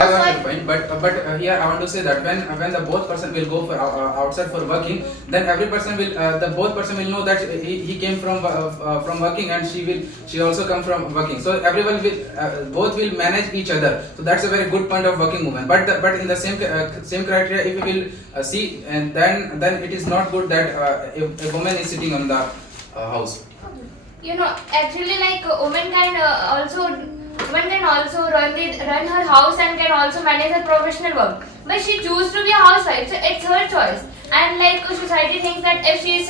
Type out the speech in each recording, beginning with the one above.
I got your point, but here I want to say that when the both person will go for outside for working, then every person will the both person will know that he came from working, and she also come from working. So everyone will both will manage each other. So that's a very good point of working woman. But in the same criteria, if we will see, and then it is not good that a woman is sitting on the house. Actually, like women can also run her house and can also manage her professional work. But she choose to be a housewife, so it's her choice. And like society thinks that if she is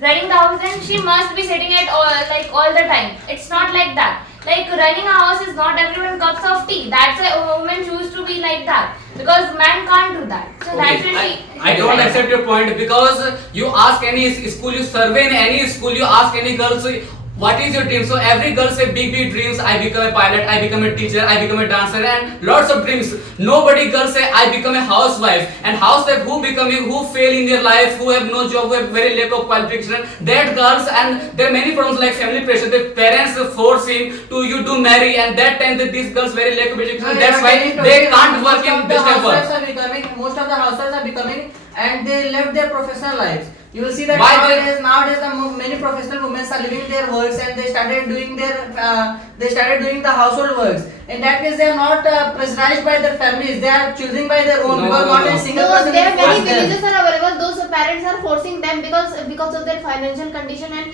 running the house, then she must be sitting at all the time. It's not like that. Like running a house is not everyone cups of tea. That's why a woman choose to be like that, because man can't do that. So that's why I don't accept your point, because you ask any school, you survey in any school, you ask any girl, so what is your dream? So every girl say big dreams. I become a pilot, I become a teacher, I become a dancer, and lots of dreams. Nobody girl say I become a housewife. And housewife who fail in their life, who have no job, who have very lack of qualification, that girls, and there are many problems like family pressure. The parents force him to you to marry, and that time that these girls very lack of education. That's why they can't work in this type of work. Most of the housewives are becoming, and they left their professional lives. You will see that nowadays many professional women are leaving their works, and they started doing the household works. In that case, they are not pressurized by their families. They are choosing by their own, because not a single person. There are many villages are available. Those parents are forcing them because of their financial condition, and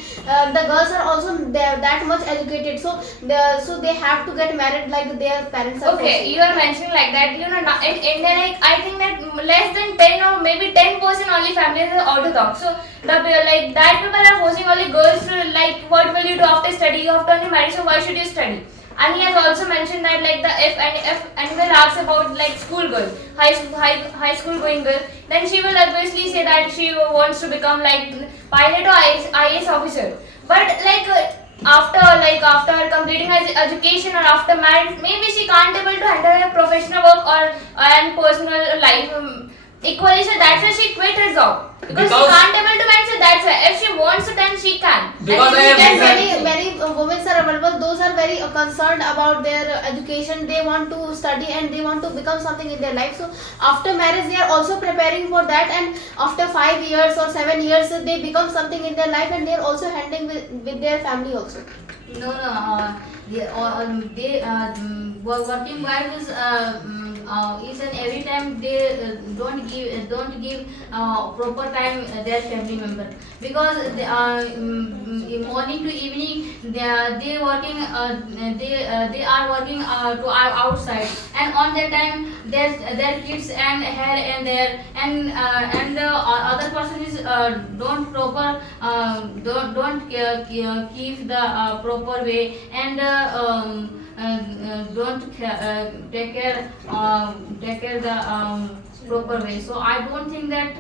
the girls are also that much educated. So they have to get married like their parents are. Okay, forcing. you are mentioning like that. In India, like I think that less than 10 or maybe 10% only families are orthodox. So like that people are forcing only girls to, like, what will you do after study? You have to only marry, so why should you study? And he has also mentioned that like if anyone asks about like school girl, high school going girl, then she will obviously say that she wants to become like pilot or IAS officer. But like after completing her education or after marriage, maybe she can't able to handle her professional work and personal life equally. So that's why she quit her job. Because she can't able to manage, that's why. If she wants to, then she can. Because many women are available. Those are very concerned about their education. They want to study and they want to become something in their life. So after marriage, they are also preparing for that. And after 5 years or 7 years, they become something in their life, and they are also handling with their family also. No. Working wife is and every time they don't give proper time their family member, because morning to evening they working they are working to outside, and on that time their kids and here and there, and the other person is don't proper don't keep the proper way, and don't take care the proper way. So I don't think that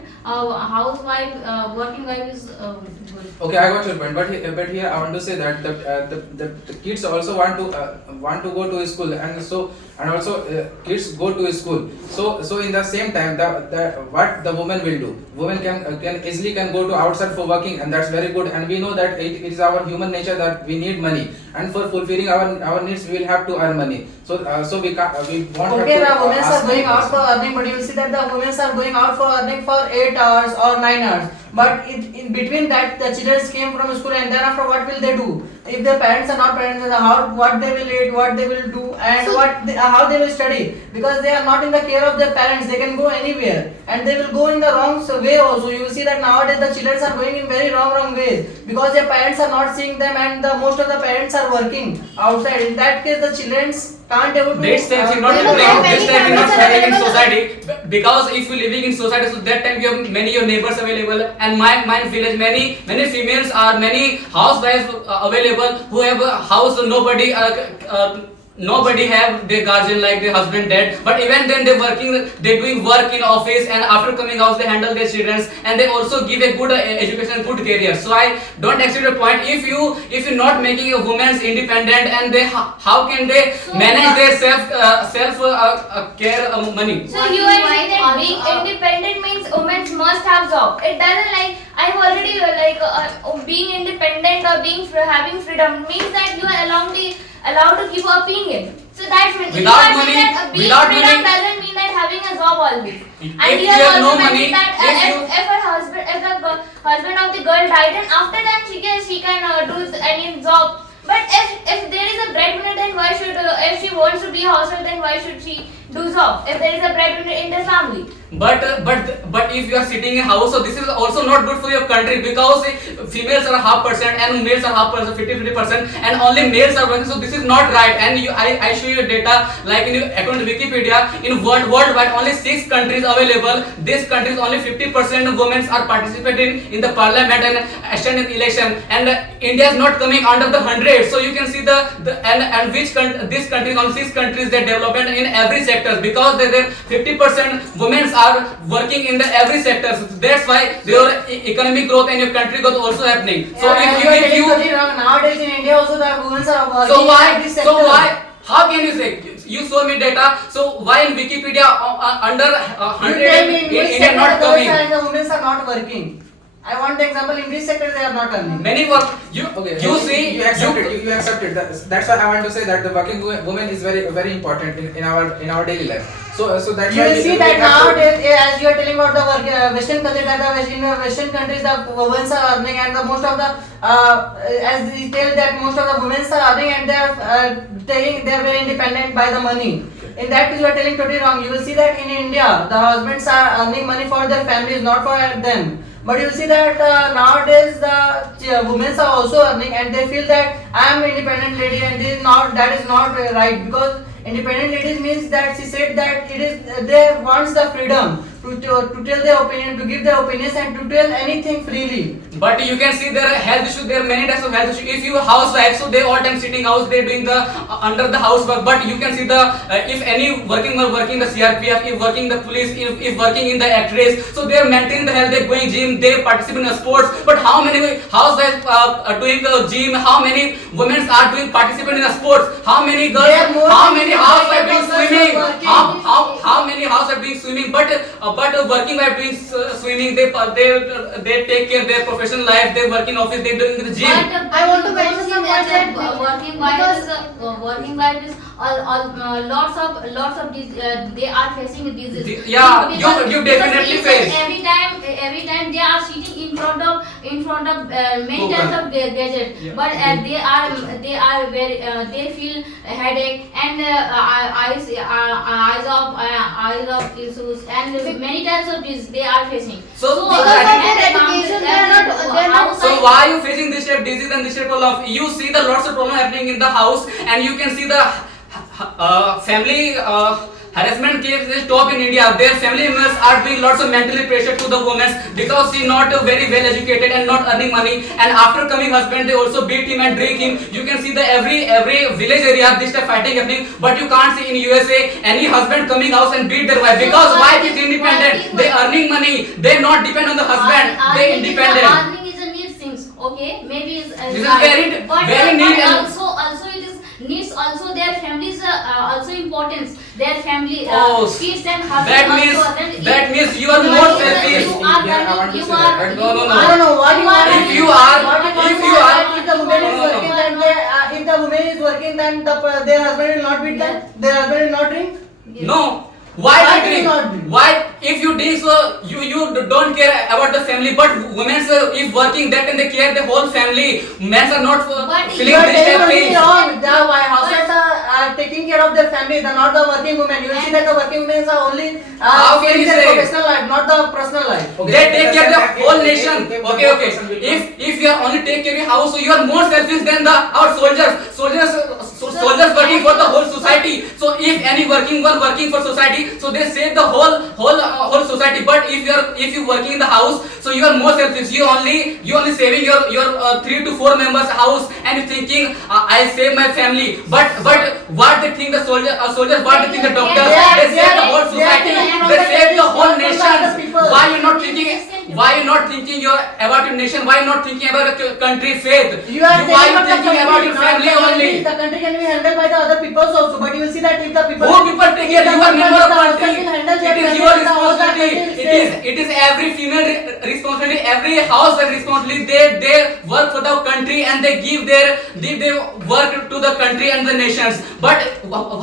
working wife is good. Okay, I got your point, but here I want to say that the kids also want to go to school, and also kids go to school. So in the same time, what the woman will do, woman can easily go to outside for working, and that's very good. And we know that it is our human nature that we need money, and for fulfilling our needs, we will have to earn money. So we won't Okay, have to. the women are going out for earning, but you will see that the women are going out for earning for 8 hours or 9 hours. But in between that, the children came from school, and then after what will they do? If their parents are not parents, what they will eat, what they will do, and how they will study, because they are not in the care of their parents. They can go anywhere, and they will go in the wrong way also. You will see that nowadays the children are going in very wrong ways, because their parents are not seeing them, and most of the parents are working outside. In that case, the children can't able to. This time is not in society, because if you living in society, so that time you have many your neighbors available, and my village many females are many housewives available who have a house, nobody have their guardian like their husband dead, but even then they doing work in office, and after coming out they handle their children, and they also give a good education, good career. So I don't accept your point. If you're not making a woman's independent, and how can they manage their self care money? So you are saying that being independent means women must have job. It doesn't, like I've already being independent or having freedom means that you are allowed to give an opinion. So that's mean Without you are money- saying that being without freedom money- doesn't mean that having a job always. And If you you have have also no mentioned money, that if her husband, if the husband of the girl died, then after that she can do any job. But if there is a breadwinner, then why should if she wants to be a housewife, then why should she do job? If there is a breadwinner in the family. But if you are sitting in house, so this is also not good for your country, because females are 0.5% and males are 0.5%, 50% and only males are working. So this is not right. And I show you data like according to Wikipedia, in worldwide only 6 countries available. These countries only 50% of women are participating in the parliament and stand in election. And India is not coming under the 100. So you can see and which these countries, only 6 countries, they development in every sector, because there 50% women are working in the every sector. So that's why your economic growth and your country growth also happening. So if you nowadays in India also the women are working so in every sector. why how can you say you show me data, so why in Wikipedia under 100 You tell me in which India sector not the coming? girls and the women are not working. I want the example in which sector they are not earning. Many work you Okay, you see you accept it. You accept it. That's why I want to say that the working woman is very important in our daily life. So that's You why will see we that have to- nowadays, as you are telling about the Western culture, that in Western countries the women are earning, and the most of the as we tell that most of the women are earning, and they are very independent by the money. In that case, you are telling totally wrong. You will see that in India, the husbands are earning money for their families, not for them. But you see that nowadays the women are also earning, and they feel that I am an independent lady, and that is not right, because independent ladies means that she said that it is they wants the freedom to tell their opinion, to give their opinions, and to tell anything freely. But you can see there are health issues. There are many types of health issues. If you housewife, so they all time sitting house, they doing the under the housework. But you can see the if any working the CRPF, if working the police, if working in the actress, so they are maintaining the health. They going gym, they participate in sports. But how many housewives are doing the gym? How many women are doing participate in the sports? How many girls? They are more How than many the housewives doing housewives swimming? are working. How many housewives doing swimming? But working wife doing swimming, they take care of their professional life. They work in office, they doing the gym. I want to mention some points that working wife is lots of they are facing disease. Yeah, Because- you because definitely each face. and every time they are sitting in front of many Google. types of gadgets, Yeah. but they are very they feel headache and eyes of issues and many types of disease they are facing. So because of their education, they are not So why are you facing this type of disease and this type of love? You see the lots of problem happening in the house, and you can see the family harassment case is top in India. Their family members are doing lots of mentally pressure to the women because she not very well educated and not earning money. And after coming husband, they also beat him and drink him. You can see the every village area this type of fighting happening. But you can't see in USA any husband coming out and beat their wife, because So wife is working- independent. They earning money. They not depend on the husband. They independent. Earning is a need things. Okay, maybe it's This is very need and- also it is needs also their families also importance. Their family kids and husband that means also. Then that if- means you are more selfish. You are Yeah, I want to you say are that. No, no, no. I don't know what you want. If you are- if you are- if the woman is working, then if the woman is working, then their husband will not beat them. Their husband will not drink. No. Why Why you do you drink? not drink? Why if you drink, so you don't care about the family, but women if working that and they care the whole family. Men are not But feeling You are this telling type only things. wrong. The housewives are taking care of their family. They're not the working women. You will see that the working women are only How can feeling you their say? professional life, not the personal life. Okay, They take care of the if- whole if- nation. if the Okay, both okay. person will come- If you are only take care of your house, so you are more selfish than our soldiers working for the whole society. So if any working for society, so they save the whole society. But if you working in the house, so you are more selfish. You only saving your 3 to 4 members house, and you thinking I save my family. But what they think the soldiers, what they think the doctors, they save the whole society. They save the whole nation. Why you not thinking? why you not thinking about your nation? Why you not thinking about your country faith? You are Why you thinking thinking about your family only? The country can be handled by the other peoples also, but you will see that if the people. Who people take care? You are member of country. Will handle their It is family, your the whole country responsibility. will fail. It is every female responsibility, every housewife responsibility. They work for the country and they give their work to the country and the nations. But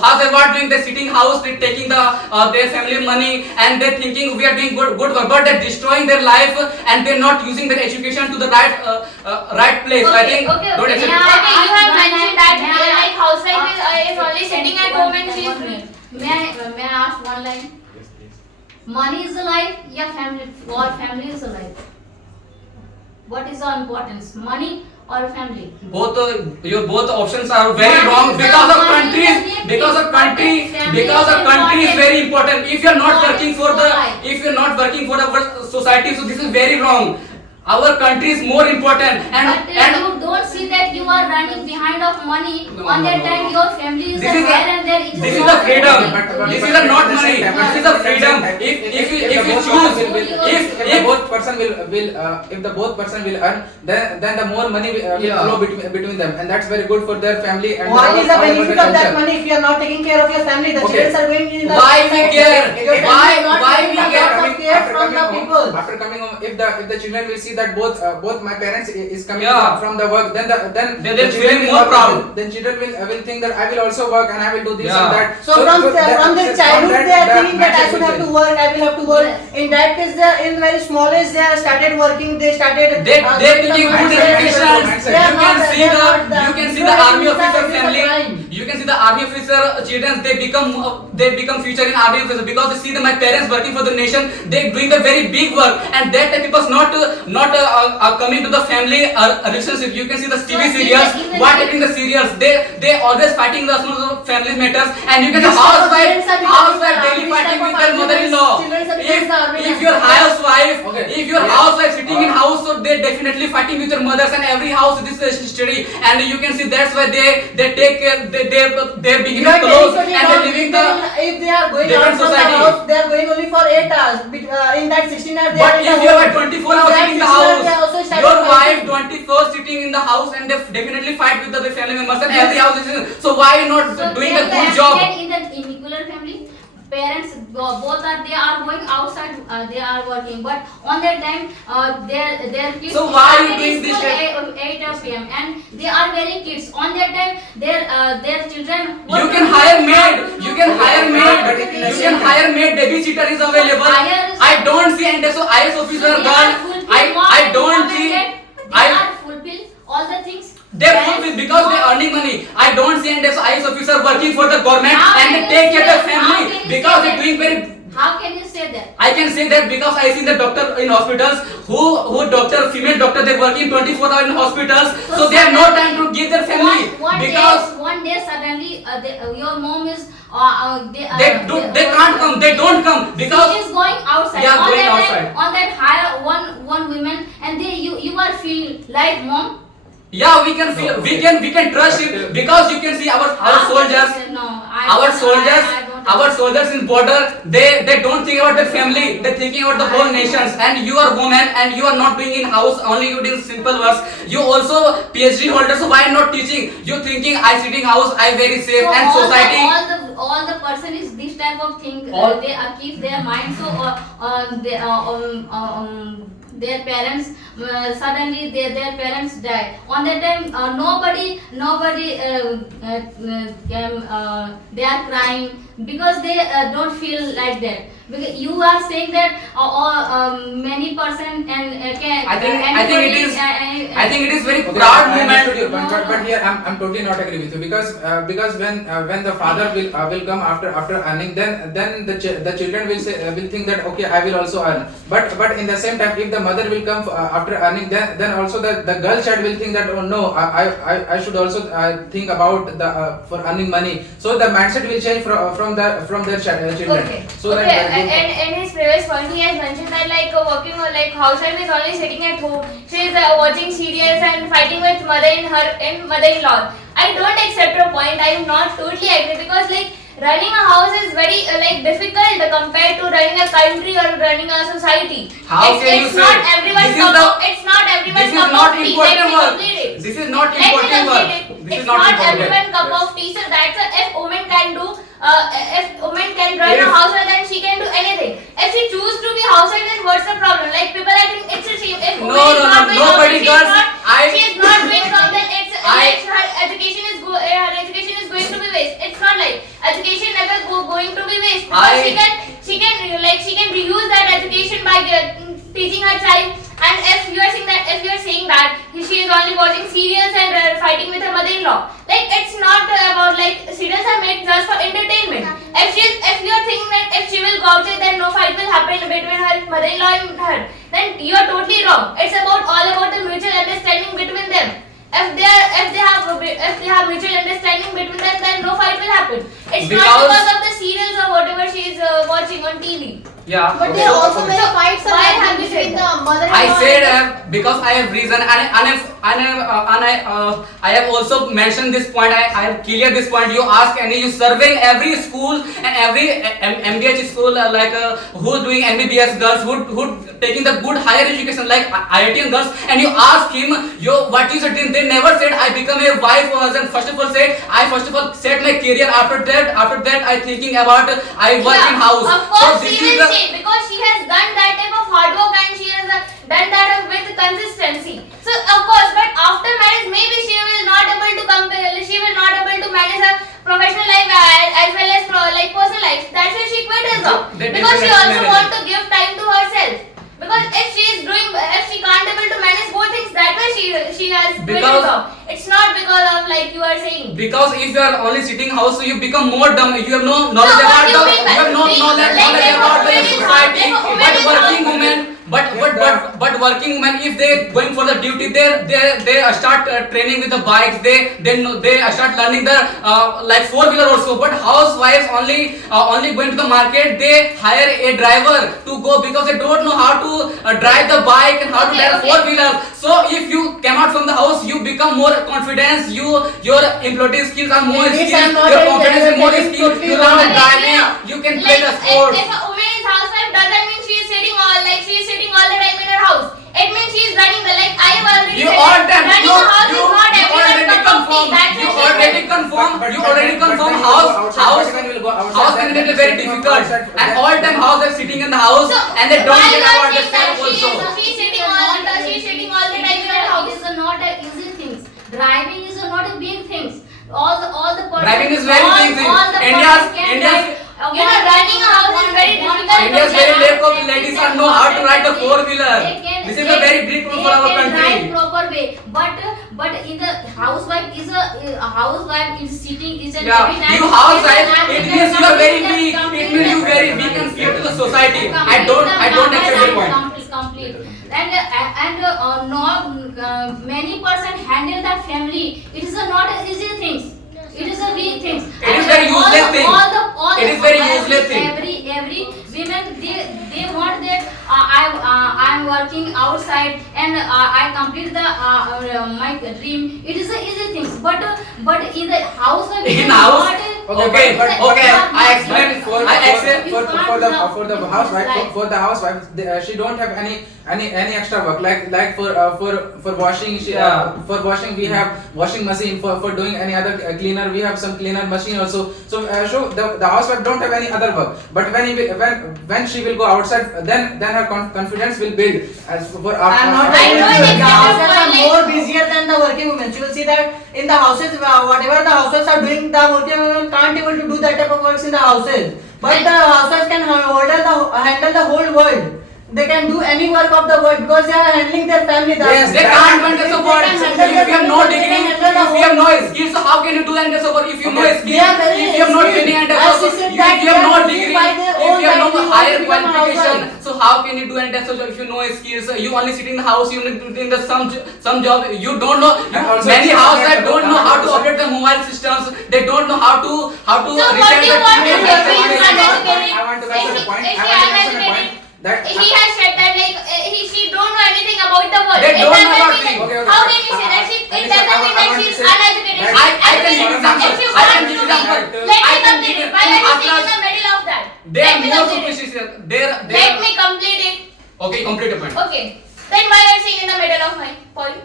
how's what doing? They're sitting house, they're taking their family money and they're thinking we are doing good work, but they're destroying their life and they're not using their education to the right place. So I think don't accept it. Okay, you have mentioned that Yeah. like housewife is only sitting at home and she is doing. May I ask one line? Money is a life, yeah, family or family is a life. What is the importance? Money or family? Your both options are very wrong because of country is very important. If you're not working for the society, so this is very wrong. Our country is more important But and you don't see that you are running behind of money. No, On that no, time, no. your family is This is there and there is this is the freedom. But This is not money. This is the freedom. If you choose, if the both person will earn, then the more money will Yeah. flow between them, and that's very good for their family. And What is the all benefit the of that culture. money if you are not taking care of your family? The Okay. children are going in the. Why we care? Your family Why- is not why taking we the care? lot of care from the people. After coming home, if the children will see that both my parents is coming Yeah. from the work, then They'll the children feel will more not- proud. Then children will think that I will also work and I will do this Yeah. and that. So from their childhood they are thinking that I mindset should will have to change. work, I will have to work. Yes. In that case, they are in very small age they are started working. They started. they're doing taking the good mindset. education. mindset. They are You not- can see they are not the you can see you the are army doing the- officer it is a family. crime. You can see the army officer children. They become future in army officer because they see my parents working for the nation. They doing the very big work, and that type of not coming to the family relationship. You can see the TV So serials. even- What taking the serials? They always fighting the family matters, and you can see This type of housewife parents are becoming daily this fighting type with of their mother-in-law. children are becoming the army If your housewife, Okay. if your Yes. housewife sitting in house, so they definitely fighting with your mothers, and every house this is history, and you can see that's why they take care, they begin You are close telling and me they're living the. if they are going different out from society. the house, they are going only for 8 hours. In that 16 hours, they But are in if the you home. are 24 In hours that sitting in the 16 hours, they are also house, started your wife fighting. 24 sitting in the house, and they definitely fight with the family members, and every house is. So why not So doing can a you good job? appreciate in the nuclear family? Parents both are they are going outside, they are working, but on that time their kids So why are you started doing this school 8 p.m. and they are very kids. On that time their children. You can hire maid. You can hire maid. You can hire maid. Babysitter is available. I don't see, and so IS officer girl. I don't see. They are fulfill all the things. They fulfill because they earning money. I don't see, and so IS officer working for the government How and they can take you care of say- their how family can you because say they're that? doing very. How can you say that? I can say that because I see the doctor in hospitals who female doctor they working 24 hours in hospitals, so they have no time to give their family because one day suddenly your mom is they can't come, they don't come because she is going outside. Yeah, on going that outside. Time, on that hire one woman and they you are feel like mom. yeah, we can feel, we can trust it because you can see our soldiers. No, Our soldiers in border, they don't think about their family, they're thinking about the whole nations. And you are woman and you are not doing in house, only you doing simple works. You also PhD holder, so why not teaching? You thinking I sitting house, I very safe, So and society. all the person is this type of thing. All- They keep their mind so their parents suddenly their parents die. On that time nobody they are crying because they don't feel like that. Because you are saying that many person and can I think it is. I think it is very Okay, proud I understood you, moment. but here I'm totally not agree with you because when the father will come after earning, then the children will think that okay, I will also earn. But in the same time, if the mother will come after earning, then also the girl child will think that oh no, I should also think about the for earning money. So the mindset will change from their children. Okay. So okay. that And in his previous point, he has mentioned that like working like housewife is only sitting at home. She is watching serials and fighting with mother-in-law. I don't accept your point. I am not totally agree because like running a house is very like difficult compared to running a country or running a society. How it's, can you it's say not everyone's this is cup the- of, it's not everyone's this is cup not of tea. important Let me work. complete it. This is not Let me important work. complete it. This is It's not not important. everyone's cup Yes. of tea. So that's a, if women can do, if women can run a If- household, then she can do anything. If she choose to be housewife, then what's the problem? Like people, I think it's a shame. If No, woman is no, not no, doing nobody something, does. she is not doing something. It's I- like her education is her education is going to be waste. It's not like education never going to be waste because she can reuse that education by teaching her child. And if you are saying that she is only watching serials and fighting with her mother-in-law, like it's not about like serials are made just for entertainment. If you are thinking that if she will go outside then no fight will happen between her mother-in-law and her, then you are totally wrong. It's about all about the mutual understanding between them. If they have mutual understanding between them, then no fight will happen. It's not because of the serials or whatever she is watching on TV. Yeah. But Okay, there are also okay. many fights Why are have you between said the mother-in-law. I said and because I have reason I have also mentioned this point. I have cleared this point. You ask any, you surveying every school and every MBH school who doing MBBS girls who taking the good higher education like IITian girls, and you ask him what you said. They never said I become a wife or husband. First of all set my career. After that I thinking about I work in house. Of course, So this she is will the- say because she has done that type of hard work and she has done that with consistency. So of course, but after marriage, maybe she will not able to she will not able to manage her professional life as well as like personal life. That's why she quit her job They because she definitely also manage want it. to give time to herself. Because if she can't able to manage both things, that way she has quit her Because- job. It's not because of like you are saying. Because if you are only sitting house, so you become more dumb. You have no So knowledge what about do you mean by you have no being- knowledge, like knowledge if a about the woman is society. if a woman But is working housewife- women, but working women, if they going for the duty, they start training with the bikes. They start learning the like 4-wheeler also. But housewives only going to the market. They hire a driver to go because they don't know how to drive the bike and how to Okay, drive okay. 4-wheeler. So if you come out from the house, you become more confidence. Your employee skills are more This skills. I'm not Your telling confidence is that more that is skills. totally You learn wrong. the driving. You can play the sports. If a woman is housewife, doesn't mean she is sitting all the time in her house. It means she is running the like I have already You said. all time running you a house is not everyone's already cup of tea. confirm. That's You why she already quit. confirm. But- You but- already but confirm when you house go outside, house but when you go outside, house then candidate is sitting very on difficult. outside, And then- all time house is sitting in the house So and they don't why care you are about saying that themselves also. she is sitting all the time in her house? It is not a easy things. Driving is not a big things. All the person, Driving is very big thing. All the India's- person can India's- drive. You know, running a house is very difficult. India's very lack of ladies are know how to ride the 4-wheeler. This is a very big problem for our They can country. drive proper way, but in the housewife is a housewife is sitting is an every Yeah, time. you housewife, every it time means you are very complete weak. the- It means you very weak and fear to the society. I don't accept your point. Complete. And many person handle that family. It is not a easy things. It is a weak things. It is very useless thing. All It is very useless thing. Every women they want that I'm working outside and I complete the my dream. It is a easy things. But in the house of In house? Okay, I explain. I accept. For the housewife, she don't have any extra work like for washing. For washing we have washing machine. For doing any other cleaner we have some cleaner machine also. So the housewife don't have any other work. But when she will go outside, then her confidence will build. As for I'm not I telling know you it the housewives are exactly. more busier than the working women. You will see that in the houses, whatever the housewives are doing, the working women can't able to do that type of works in the houses. But the housewives can handle the whole world. They can do any work of the world because they are handling their family. Yes, They can't run the If support. they If can handle you have no their degree, family, they can handle if the you have no whole- skills, so how can you do and support? If you have no Okay. skills, They are very if you have not skilled. training and As support, you said if that you have they no are degree, living by their if own you have no right, they higher want to become a qualification, housewife. so how can you do and support if you know skills? You only sit in the house, you need to do some job. You don't know. And also Many it's housewives don't know how to 100%. operate the mobile systems. They don't know how to So what reset do you the want to TV. say? He is uneducated. I want to mention a point. Is I he want to mention a uneducated? point that He has said that like she don't know anything about the world. They It don't know doesn't about mean things. that- Okay, How okay. can you say that she? It Listen, doesn't mean I that want she to is say- uneducated. I can give example. If you I can want give to example. let I me can complete give it. Why why are you class, sitting in the middle of that? they Let are me more complete it. superstitious. Let me complete it. Okay, complete your point. Okay. Then why are you sitting in the middle of my point?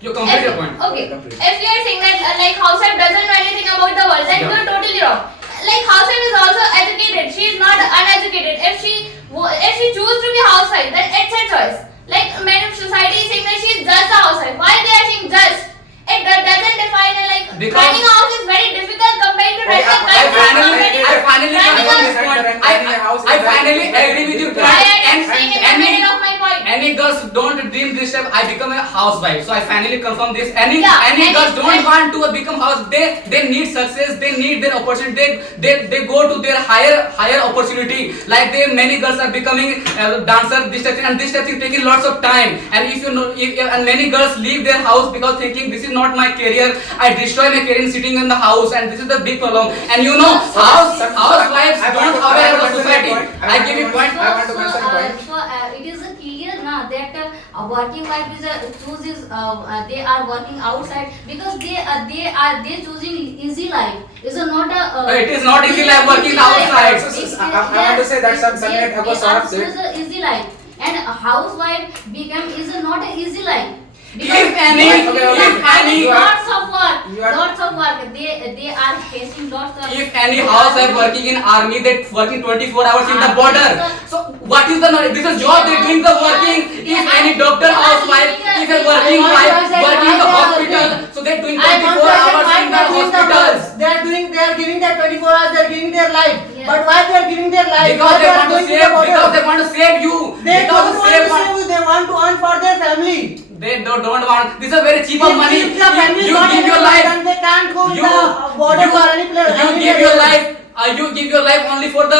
You complete your point. Okay. Complete. If you are saying that like housewife doesn't know anything about the world, then Yeah. you are totally wrong. Like housewife is also educated. She is not uneducated. If she choose to be housewife, then it's her choice. Like many society is saying that she is just a housewife. Why they are saying just? It doesn't define like Because- running a house is very difficult compared to Okay, running a I finally running confirm a- this point. Running a house is I very finally difficult. agree with you. Why are you And- sitting in the and- middle of my point? Any girls don't dream this step. I become a housewife. So I finally confirm this. Any Yeah, any and girls it's- don't want to become house. They need success. They need their opportunity. They go to their higher opportunity. Like many girls are becoming dancer. This type thing, and this type thing taking lots of time. And if you know, and many girls leave their house because thinking this is not my career. I destroy my career sitting in the house, and this is the big problem. And you know, housewives I want don't to- aware of the mention society. a point. I give you point. I want to mention a point. It is clear now that a working wife is chooses they are working outside because they choosing easy life. Is not a It is not easy life working outside. I want to say that some minute ago Saurabh said. choose a easy life, and a housewife become is not a easy life. If any- if any- lots of work, You are- lots of work. They are facing lots of. If any housewife working in army, they working 24 hours in the border. So what is the knowledge? This is job they doing the working. If any doctor housewife, if a working wife working in the hospital, so they doing I want 24 to ask hours why in they the are doing the hospitals. work. They are giving their 24 hours, they are giving their life. Yes. But why they are giving their life? Because Why they are want to going save. the border? Because they want to save you. They Because don't want to save you, they want to earn for their family. They don't want. This is very cheap of money. If the family is You not give your able, life. then they can't go in You the border for any place. you give your life. You give your life only for the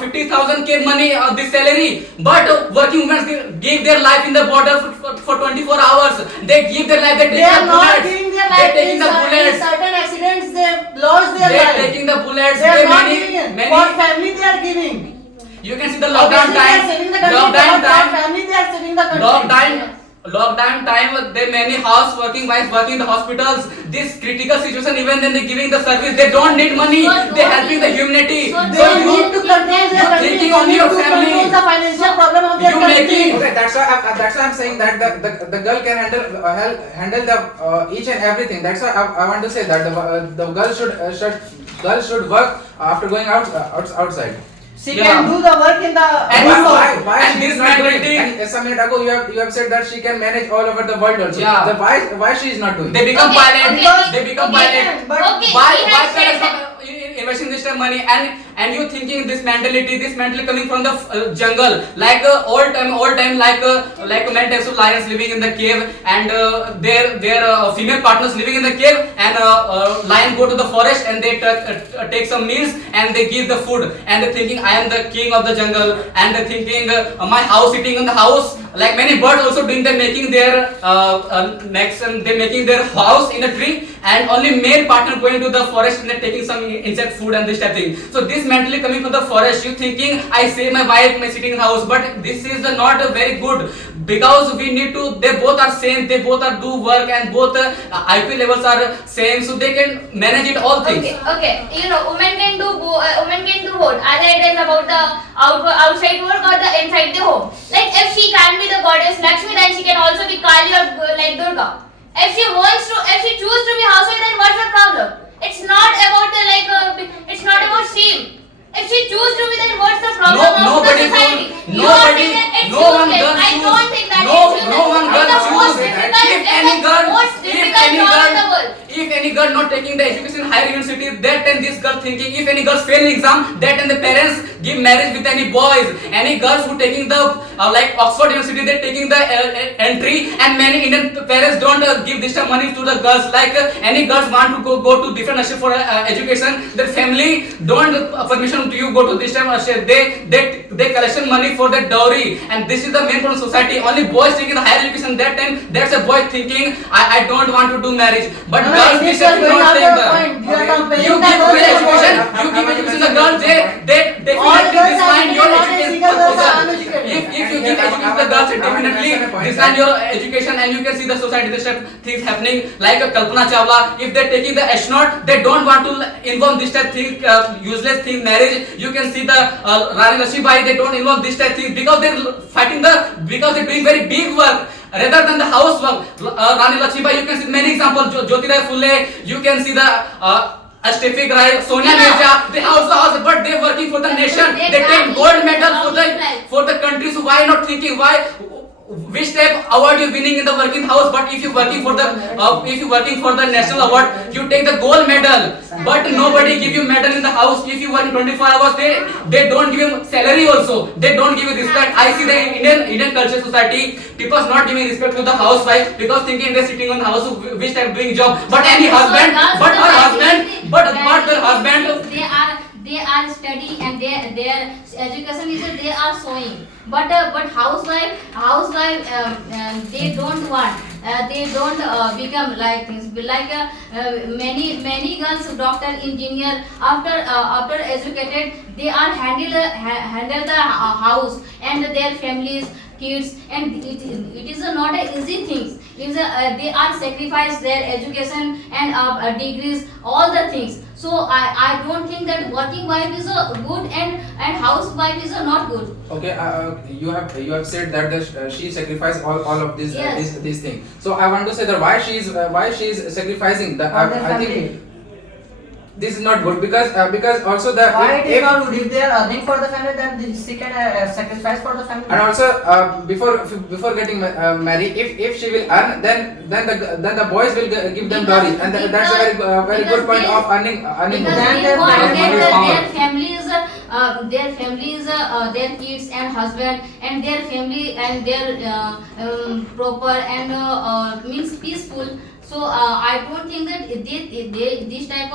50,000 money this salary, but working women give their life in the border for 24 hours. They give their life. They They take are the not bullets. giving their They life. taking the In bullets. certain accidents, they lost their They life. taking the bullets. They are They not many giving it. many. For family, they are giving. You can see the lockdown Obviously, they are time. saving the country, Lockdown but for time. family, they are saving the country. Lockdown time, there many house working wives working in the hospitals. This critical situation, even then they giving the service, they don't need money. They helping the humanity. They need to control their you country. thinking They only need of to family. control the financial problem of their You country. making- Okay, that's why I'm saying that the girl can handle the each and everything. That's why I want to say that the girl should work after going outside. She Yeah. can do the work in the And household. Why and she this is not doing? mentality- And some minute ago you have said that she can manage all over the world also. Yeah. Why she is not doing? They become Okay, pilot. okay, They become okay, pilot. but okay, Why we have said parents that- not investing this time money, and you thinking this mentality coming from the jungle, like old time like men types of lions living in the cave, and their female partners living in the cave, and lion go to the forest and they take some meals and they give the food, and they thinking I am the king of the jungle, and they thinking my house sitting in the house, like many birds also doing, they making their necks, and they making their house in a tree, and only male partner going to the forest and they taking some insect food and this type thing. So this mentally coming from the forest, you thinking I save my wife, my sitting in the house, but this is not very good, because we need to, they both are same, they both are do work, and both IQ levels are same, so they can manage it all things. Okay. You know, women can do both. Either it is about the outside work or the inside the home. Like if she can be the goddess Lakshmi, then she can also be Kali or like Durga. If she choose to be housewife, then what's the problem? It's not about the it's not about shame. If she choose to be, then what's the problem of Nobody the society? will- You are nobody- saying that it's no one useless. girl I choose. don't think that No- it's useless. no one girl It's the most choose. difficult, If it's any the girl- most if difficult any job in girl- the world. If any girl not taking the education in higher university, that time this girl thinking, if any girls fail in exam, that time the parents give marriage with any boys. Any girls who taking the like Oxford University, they taking the entry, and many Indian parents don't give this time money to the girls. Like any girls want to go to different nation for education, their family don't permission to you go to this time. They collection money for their dowry, and this is the main problem society. Only boys taking the higher education, that time that's a boy thinking I don't want to do marriage, but No, girls this this is time do going not out take of the. point. You are Okay. comparing You the give girls good and education, boys. you give education to the girls, they All definitely girls are design your educated, not a education. single girls are uneducated. If you give education to the girls, it definitely design your education, and you can see the society scientific things happening like Kalpana Chawla. If they're taking the astronaut, they don't want to involve this type thing, useless thing, marriage. You can see the Rani Lakshmibai, they don't involve this type thing because they're fighting because they're doing very big work rather than the housework. Rani Lakshmibai, you can see many examples. Jyotirai Phule, you can see the Ashtafiq Rai, Sonia Mirza, they house, but they're working for the nation. They take gold medal for the country. So why not thinking which type award you winning in the working house? But if you working for the national award, you take the gold medal. But nobody give you medal in the house. If you work 24 hours, they don't give you salary also. They don't give you respect. I see the Indian culture society, people are not giving respect to the housewife because thinking they're sitting on the house which type doing job. But any husband, but her husband, they are study and their education is they are showing. But housewife they don't want. They don't become like things. Like many girls, doctor, engineer, after educated, they are handle the house and their families, kids, and it is not a easy thing. They are sacrifice their education and degrees, all the things. So I don't think that working wife is a good and housewife is a not good. Okay, you have said that she sacrificed all of this Yes. this thing. So I want to say that why she is sacrificing the For their I think family. this is not good because also the Why it is if- not good? If they are earning for the family, then she can sacrifice for the family. and also before getting married, if she will earn, then the boys will give them dowry, and that's a very good point Because of earning. Because Then they their want parents that will their families, their kids and husband and their family and their proper and means peaceful. So I don't think that they this type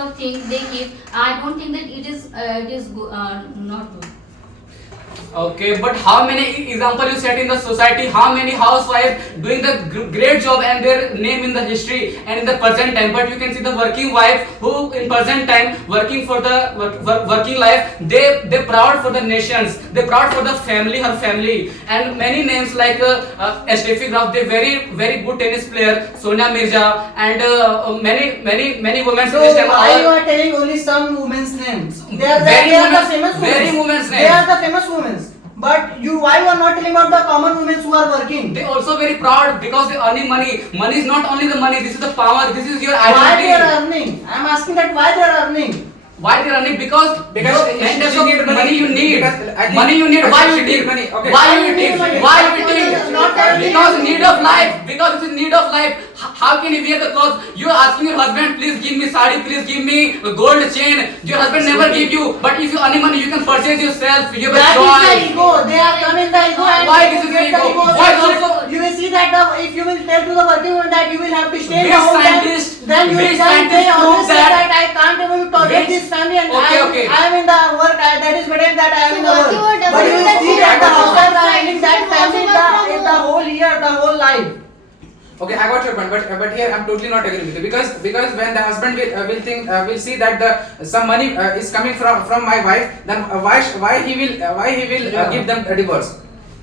of things they keep. I don't think that it is not good. Okay, but how many example you set in the society? How many housewives doing the great job and their name in the history and in the present time? But you can see the working wife who in present time working for the working life. They proud for the nations. They proud for the family, her family, and many names like Steffi Graf. They very good tennis player, Sonia Mirza, and many women. So why you are telling only some women's names? They are the famous women. Very women's They names. are the famous women. But why you are not telling about the common women who are working? They also very proud because they earning money. Money is not only the money. This is the power. This is your Why identity. they are earning? I am asking that why they are earning? Why they are earning? Because she and need money you need. Because I think- Money you need. I Why think you she need eating? money. Okay. Why you Why you eating? need money? Why you Because eating? not earning. Because need of life. Because it's a need of life. How can you wear the clothes? You are asking your husband, please give me sari, please give me a gold chain. Your husband never give you. But if you earning money, you can purchase yourself. You have a That is the choice. ego. They are coming the ego and Why they this is get ego? the ego. Why So also- you will see that if you will tell to the working woman that you will have to stay in Which the home, scientist- then you will which say scientist they always proved say that- that I can't able to tolerate Which- this family and Okay, okay. I am in the work. That is better that I am in the So work. working woman But you will doesn't see mean that the that housewives are outside. handling that She can family also work from in the home. whole year, the whole life. Okay, I got your point, but here I'm totally not agree with you because when the husband will see that some money is coming from my wife, then why he will give them a divorce?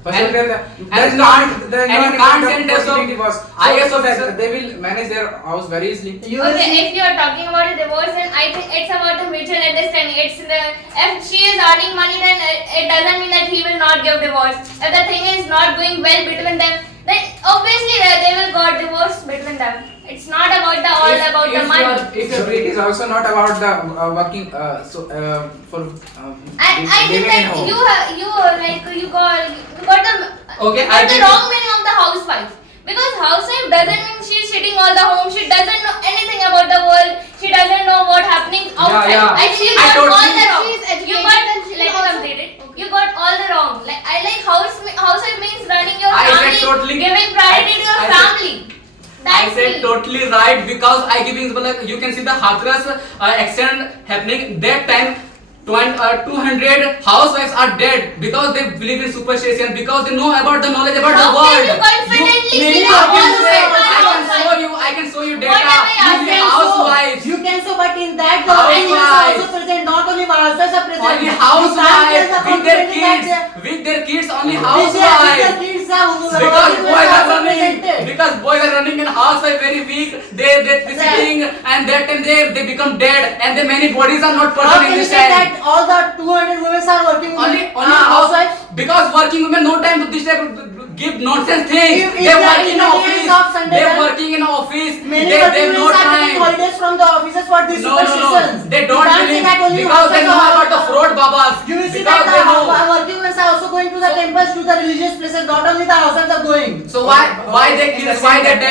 First And- of all, and there is you no can't- there is and no you can't need send for us a- giving divorce. IAS So officer- that they will manage their house very easily. You will Okay, see. if you are talking about a divorce, then I think it's about the mutual understanding. If she is earning money, then it doesn't mean that he will not give divorce. If the thing is not going well between them, then obviously they will got divorce between them. It's not about the all about the money. So it is also not about the working for I think living in that home. you got the Okay, you I got the think- wrong meaning of the housewife. Because housewife doesn't mean she's sitting all the home. She doesn't know anything about the world. She doesn't know what happening outside. yeah. I think you I got totally- all the wrong. She's educated You got and she let me also- complete it. You got all the wrong. Like I like housewife means running your I said family, totally- giving priority to your I said- family. I That's said me. totally right because I giving like you can see the Hathras accident happening that time. 200 housewives are dead because they believe in superstition because they know about the knowledge about the How world. can you confidently You- say I all can the say- housewives? I can show you data. What am I You asking? see housewives. You can so, but in that the Housewives. women are also present. Not only housewives are present. Only You can't tell housewives the with their confidently that kids, with their kids, only they- with their housewives. kids means Because working boys women are are running. represented. Because boys are running in house are very weak. They sitting and that time they become dead and the many bodies are not How present can in you this say time. that all the 200 women are working Only housewives? because working women no time to this type of give nonsense things. If They they are working in in the days of office. Sunday, They then working in office. Many They working have no women are taking time. holidays from the offices for these No, superstitions. They You don't can't say believe that only because they housewives know are- about the fraud babas. You will see Because that they the know. working women are also going to the temples, to the religious places, not only the housewives are going. So why they kill? Why they dead?